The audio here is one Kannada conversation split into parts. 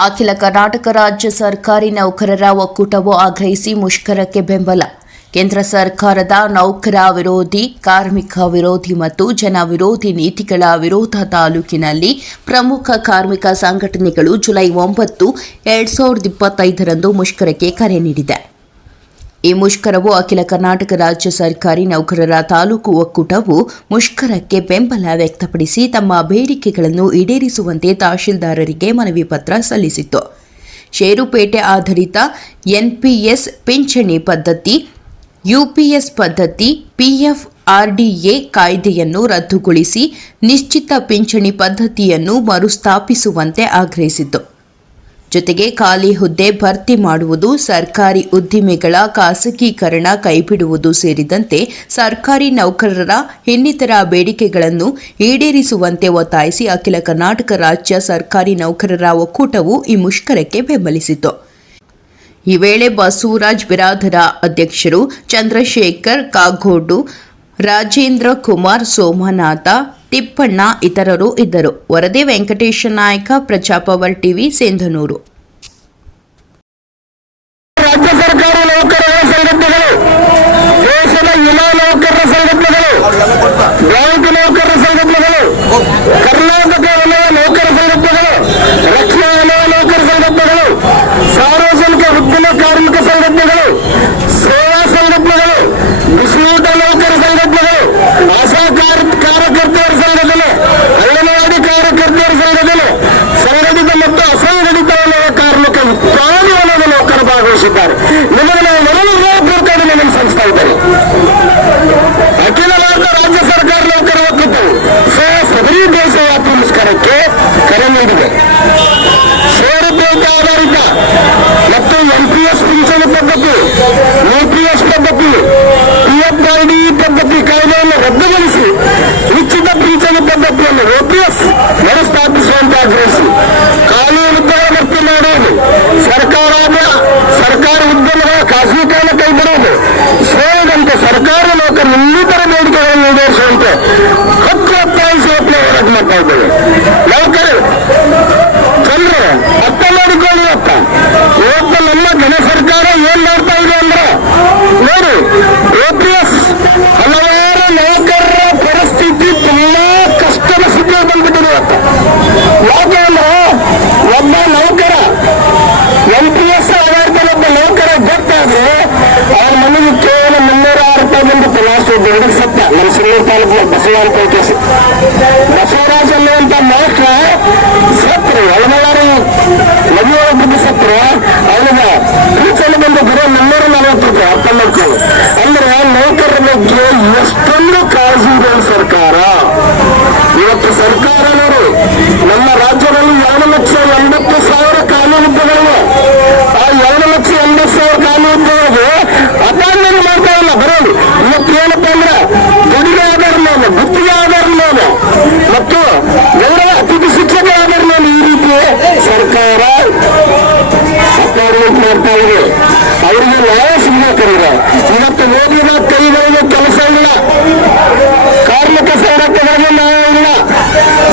ಅಖಿಲ ಕರ್ನಾಟಕ ರಾಜ್ಯ ಸರ್ಕಾರಿ ನೌಕರರ ಒಕ್ಕೂಟವು ಆಗ್ರಹಿಸಿ ಮುಷ್ಕರಕ್ಕೆ ಬೆಂಬಲ. ಕೇಂದ್ರ ಸರ್ಕಾರದ ನೌಕರ ವಿರೋಧಿ, ಕಾರ್ಮಿಕ ವಿರೋಧಿ ಮತ್ತು ಜನ ವಿರೋಧಿ ನೀತಿಗಳ ವಿರೋಧ ತಾಲೂಕಿನಲ್ಲಿ ಪ್ರಮುಖ ಕಾರ್ಮಿಕ ಸಂಘಟನೆಗಳು ಜುಲೈ 9, 2025ರಂದು ಮುಷ್ಕರಕ್ಕೆ ಕರೆ ನೀಡಿದೆ. ಈ ಮುಷ್ಕರವು ಅಖಿಲ ಕರ್ನಾಟಕ ರಾಜ್ಯ ಸರ್ಕಾರಿ ನೌಕರರ ತಾಲೂಕು ಒಕ್ಕೂಟವು ಮುಷ್ಕರಕ್ಕೆ ಬೆಂಬಲ ವ್ಯಕ್ತಪಡಿಸಿ ತಮ್ಮ ಬೇಡಿಕೆಗಳನ್ನು ಈಡೇರಿಸುವಂತೆ ತಹಶೀಲ್ದಾರರಿಗೆ ಮನವಿ ಪತ್ರ ಸಲ್ಲಿಸಿತ್ತು. ಷೇರುಪೇಟೆ ಆಧಾರಿತ ಎನ್ಪಿಎಸ್ ಪಿಂಚಣಿ ಪದ್ಧತಿ, ಯುಪಿಎಸ್ ಪದ್ಧತಿ, ಪಿಎಫ್ಆರ್ಡಿಎ ಕಾಯ್ದೆಯನ್ನು ರದ್ದುಗೊಳಿಸಿ ನಿಶ್ಚಿತ ಪಿಂಚಣಿ ಪದ್ಧತಿಯನ್ನು ಮರುಸ್ಥಾಪಿಸುವಂತೆ ಆಗ್ರಹಿಸಿತು. ಜೊತೆಗೆ ಖಾಲಿ ಹುದ್ದೆ ಭರ್ತಿ ಮಾಡುವುದು, ಸರ್ಕಾರಿ ಉದ್ದಿಮೆಗಳ ಖಾಸಗೀಕರಣ ಕೈಬಿಡುವುದು ಸೇರಿದಂತೆ ಸರ್ಕಾರಿ ನೌಕರರ ಇನ್ನಿತರ ಬೇಡಿಕೆಗಳನ್ನು ಈಡೇರಿಸುವಂತೆ ಒತ್ತಾಯಿಸಿ ಅಖಿಲ ಕರ್ನಾಟಕ ರಾಜ್ಯ ಸರ್ಕಾರಿ ನೌಕರರ ಒಕ್ಕೂಟವು ಈ ಮುಷ್ಕರಕ್ಕೆ ಬೆಂಬಲಿಸಿತು. ಈ ವೇಳೆ ಬಸವರಾಜ್ ಬಿರಾದರ ಅಧ್ಯಕ್ಷರು, ಚಂದ್ರಶೇಖರ್ ಕಾಗೋಡು, ರಾಜೇಂದ್ರ ಕುಮಾರ್, ಸೋಮನಾಥ, ತಿಪ್ಪಣ್ಣ ಇತರರು ಇದ್ದರು. ವರದಿ ವೆಂಕಟೇಶ ನಾಯಕ, ಪ್ರಜಾಪವರ್ ಟಿವಿ, ಸಿಂಧನೂರು. ರಾಜ್ಯ ಸರ್ಕಾರಿ ನೌಕರರ ಸಂಘಟನೆಗಳು, ದೇಶದ ಯುವ ನೌಕರರ ಸಂಘಟನೆಗಳು, ಬ್ಯಾಂಕ್ ನೌಕರರ ಸಂಘಟನೆಗಳು, ಕರ್ನಾಟಕ ವಲಯ ನೌಕರ ಸಂಘಟನೆಗಳು, ರಕ್ಷಣಾ ವಲಯ ನೌಕರ ಸಂಘಟನೆಗಳು, ಸಾರ್ವಜನಿಕ ಉದ್ಯಮ ಕಾರ್ಮಿಕ ಸಂಘಟನೆಗಳು, ಸೇವಾ ಸಂಘಟನೆಗಳು, ಬಿಸಿಯೂಟ ನೌಕರ ಸಂಘಟನೆಗಳು, ಆಶಾ ಕಾರ್ಯಕರ್ತೆಯರ ಸಂಘಟನೆ, ಅಂಗನವಾಡಿ ಕಾರ್ಯಕರ್ತೆಯರ ಸಂಘಟನೆ, ಸಂಘಟಿತ ಮತ್ತು ಅಸಂಘಟಿತ ವಲಯ ಕಾರ್ಮಿಕ ಇತ್ಯಾದಿ ವಲಯದ ನೌಕರು ಭಾಗವಹಿಸಿದ್ದಾರೆ. ನಿಮಗೆ ನಾವು ಮನೋಪೂರ್ವಕವಾಗಿ ನಿಮ್ಮನ್ನು ಸಲ್ಲಿಸ್ತಾ ಇದ್ದೇವೆ. ಅಖಿಲ ಭಾರತ ರಾಜ್ಯ ಸರ್ಕಾರ ನೌಕರ ಒಕ್ಕೂಟವು ಸದರಿ ದೇಶವ್ಯಾಪಿ ಮುಷ್ಕರಕ್ಕೆ ಕರೆ ನೀಡಿದೆ. ಷೇರುಪೇಟೆ ಆಧಾರಿತ ಮತ್ತು ಎನ್ಪಿಎಸ್ ಪಿಂಚಣಿ ಪದ್ಧತಿ, ಯುಪಿಎಸ್ ಪದ್ಧತಿ, ಪಿಎಫ್ಆರ್ಡಿ ಪದ್ಧತಿ ಕಾಯ್ದೆಯನ್ನು ರದ್ದುಗೊಳಿಸಿ ನಿಶ್ಚಿತ ಪಿಂಚಣಿ ಪದ್ಧತಿಯನ್ನು ಓಪಿಎಸ್ ಮರುಸ್ಥಾಪಿಸುವಂತೆ ಆಗ್ರಹಿಸಿ ಖಾಲಿ ಹುದ್ದೆಗಳ ಭರ್ತಿ ಮಾಡುವುದು, ಸರ್ಕಾರಿ ಉದ್ಯಮಗಳ ಖಾಸಗೀಕರಣ ಕೈಬಿಡುವುದು ಸೇರಿದಂತೆ ಸರ್ಕಾರಿ ನೌಕರ ಇನ್ನಿತರ ಬೇಡಿಕೆಗಳನ್ನು ಈಡೇರಿಸುವಂತೆ ಹಕ್ಕು ಒತ್ತಾಯಿಸಿ ಹೋರಾಟ ಮಾಡ್ತಾ ಇದ್ದೇವೆ. ನೌಕರರು ಜನರು ಅರ್ಥ ಮಾಡಿಕೊಳ್ಳಿ. ಇವತ್ತು ನಮ್ಮ ಜನ ಸರ್ಕಾರ ಏನ್ ಮಾಡ್ತಾ ಇದೆ ಅಂದ್ರೆ ನೋಡಿ, ಓಪಿಎಸ್ ಹಲವಾರು ನೌಕರರ ಪರಿಸ್ಥಿತಿ ತುಂಬಾ ಕಷ್ಟದ ಸ್ಥಿತಿಗೆ ಬಂದ್ಬಿಟ್ಟಿದೆ ಇವತ್ತು. ಯಾಕೆ ಅಂದ್ರೆ ಒಬ್ಬ ನೌಕರ ಎನ್ಪಿಎಸ್ ಆಧಾರಿತ ಒಬ್ಬ ನೌಕರ ಗೊತ್ತಾದ್ರೆ ಅವ್ರ ಮನೆಗೆ ಕೇವಲ 306 ರೂಪಾಯಿ ಬಂದಿತ್ತು. ಲಾಸ್ಟ್ ಬೆಳಗ್ಗೆ ಸತ್ತ ನಮ್ಮ ಸಿಂಗೂರು ತಾಲೂಕಿನ ಬಸವರಾಜ್ ಅನ್ನುವಂತ ಮಾಸ್ಟ್ರ ಸತ್ರು, ಹಲವಾರು ಮದುವೆ ಬುದ್ಧಿ ಸತ್ರು. ಅವನಿಗೆ ಪಿಂಚಣಿ ಬಂದು ಬರೀ 340 ರೂಪಾಯಿ ಅರ್ಥ ಮಾಡ್ಕೊಂಡು. ಅಂದ್ರೆ ನೌಕರರ ಬಗ್ಗೆ ಎಷ್ಟೊಂದು ಕಾಳಜಿ ಇದೆ ಸರ್ಕಾರ. ಇವತ್ತು ಸರ್ಕಾರ ನೋಡಿ, ನಮ್ಮ ರಾಜ್ಯದಲ್ಲಿ 2,80,000 ಖಾಲಿ ಹುದ್ದೆಗಳಿವೆ. ಆ 2,80,000 ಖಾಲಿ ಹುದ್ದೆಗಳಿಗೆ ಅಪಾಯಿಂಟ್ಮೆಂಟ್ ಮಾಡ್ತಾ ಇಲ್ಲ. ಬರೋದು ಇವತ್ತೇನಪ್ಪ ಅಂದ್ರೆ ದುಡಿಗೆ ಆಧಾರ ಮೇಲೆ, ಗುತ್ತಿಗೆ ಆಧಾರ ಮೇಲೆ ಮತ್ತು ಗೌರವ ಅತಿಥಿ ಶಿಕ್ಷಕರ ಆಧಾರ ಮೇಲೆ ಈ ರೀತಿ ಸರ್ಕಾರ ಅಪಾಯಿಂಟ್ಮೆಂಟ್ ಮಾಡ್ತಾ ಇದೆ. ಅವರಿಗೆ ನ್ಯಾಯ ಸಿಗಬೇಕಂದ್ರೆ ಇವತ್ತು ಓದಿದ ಕೈಗಳಿಗೆ ಕೆಲಸ ಇಲ್ಲ, ಕಾರ್ಮಿಕ ಸಂಘಟನೆಗಳಿಗೆ ನ್ಯಾಯ ಇಲ್ಲ,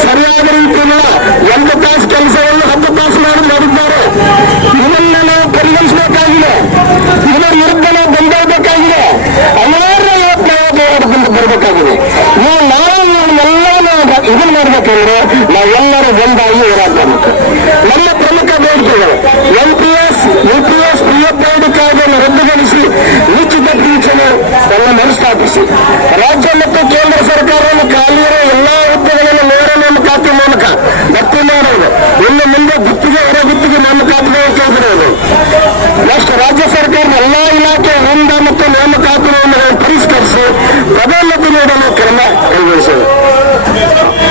ಸರಿಯಾದ ರೀತಿ ಇಲ್ಲ. 8 ತಾಸು ಕೆಲಸವನ್ನು 10 ತಾಸು ಮಾಡಿದ್ದಾರೆ. ಇದನ್ನ ನಾವು ಪರಿಗಣಿಸಬೇಕಾಗಿದೆ. ಇದರ ವಿರುದ್ಧ ನಾವು ಬಂದಿರಬೇಕಾಗಿದೆ. ಅನೇಕ ಇವತ್ತು ನಾವು ಬರಬೇಕಾಗಿದೆ. ನಾವು ಇದನ್ನು ಮಾಡಬೇಕಂದ್ರೆ ನಾವೆಲ್ಲರೂ ಒಂದಾಗಿ ಹೋರಾಟ ಮಾಡಬೇಕು. ನಮ್ಮ ಪ್ರಮುಖ ಬೇಡಿಕೆಗಳು ಎನ್ಪಿಎಸ್, ಯುಪಿಎಸ್, ಪಿಎಫ್ಆರ್ಡಿ ಕಾಯ್ದೆಯನ್ನು ರದ್ದುಗೊಳಿಸಿ ನಿಶ್ಚಿತ ಪಿಂಚಣಿಯನ್ನು ಮರುಸ್ಥಾಪಿಸಿ ರಾಜ್ಯ ಮತ್ತು ಕೇಂದ್ರ ಸರ್ಕಾರವನ್ನು ಖಾಲಿ ಇರುವ ಎಲ್ಲಾ ಹುದ್ದೆಗಳನ್ನು ನೇರ ನೇಮಕಾತಿ ಮೂಲಕ ಭರ್ತಿ ಮಾಡುವುದು. ಇನ್ನು ಮುಂದೆ ಗುತ್ತಿಗೆ, ಹೊರ ಗುತ್ತಿಗೆ ನೇಮಕಾತಿಗಳನ್ನು ಕೈಬಿಡುವುದು. ನೆಕ್ಸ್ಟ್ ರಾಜ್ಯ ಸರ್ಕಾರದ ಎಲ್ಲಾ ಇಲಾಖೆ ವೃಂದ ಮತ್ತು ನೇಮಕಾತಿಗಳನ್ನು ಪರಿಷ್ಕರಿಸಿ ಪದೋನ್ನತಿ ನೀಡಲು ಕ್ರಮ ಕೈಗೊಳಿಸುವುದು.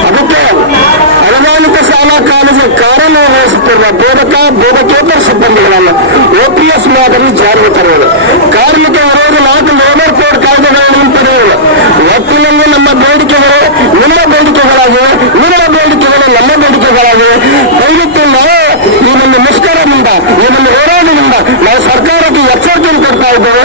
ಅದಕ್ಕೆ ಅನುದಾನಿತ ಶಾಲಾ ಕಾಲೇಜು ಕಾರ್ಯನಿರ್ವಹಿಸುತ್ತಿರುವ ಬೋಧಕೇತರ ಸಿಬ್ಬಂದಿಗಳನ್ನು ಓಪಿಎಸ್ ಮಾದರಿ ಜಾರಿಗೆ ತರುವುದು. ಕಾರ್ಮಿಕ ವಿರೋಧಿ 4 ಲೇಬರ್ ಕೋಡ್ ಕಾಯ್ದೆಗಳನ್ನು ಹಿಂಪಡೆಯುವುದು. ಒಟ್ಟಿನಲ್ಲಿ ನಮ್ಮ ಬೇಡಿಕೆಗಳು ನಿಮ್ಮ ಬೇಡಿಕೆಗಳಾಗಿವೆ, ನಿಮ್ಮ ಬೇಡಿಕೆಗಳು ನಮ್ಮ ಬೇಡಿಕೆಗಳಾಗಿವೆ. ದಯವಿಟ್ಟು ನಾವು ಈ ಒಂದು ಮುಷ್ಕರದಿಂದ, ಈ ಒಂದು ಹೋರಾಟದಿಂದ ನಾವು ಸರ್ಕಾರಕ್ಕೆ ಎಚ್ಚರಿಕೆಯನ್ನು ಕೊಡ್ತಾ ಇದ್ದೇವೆ.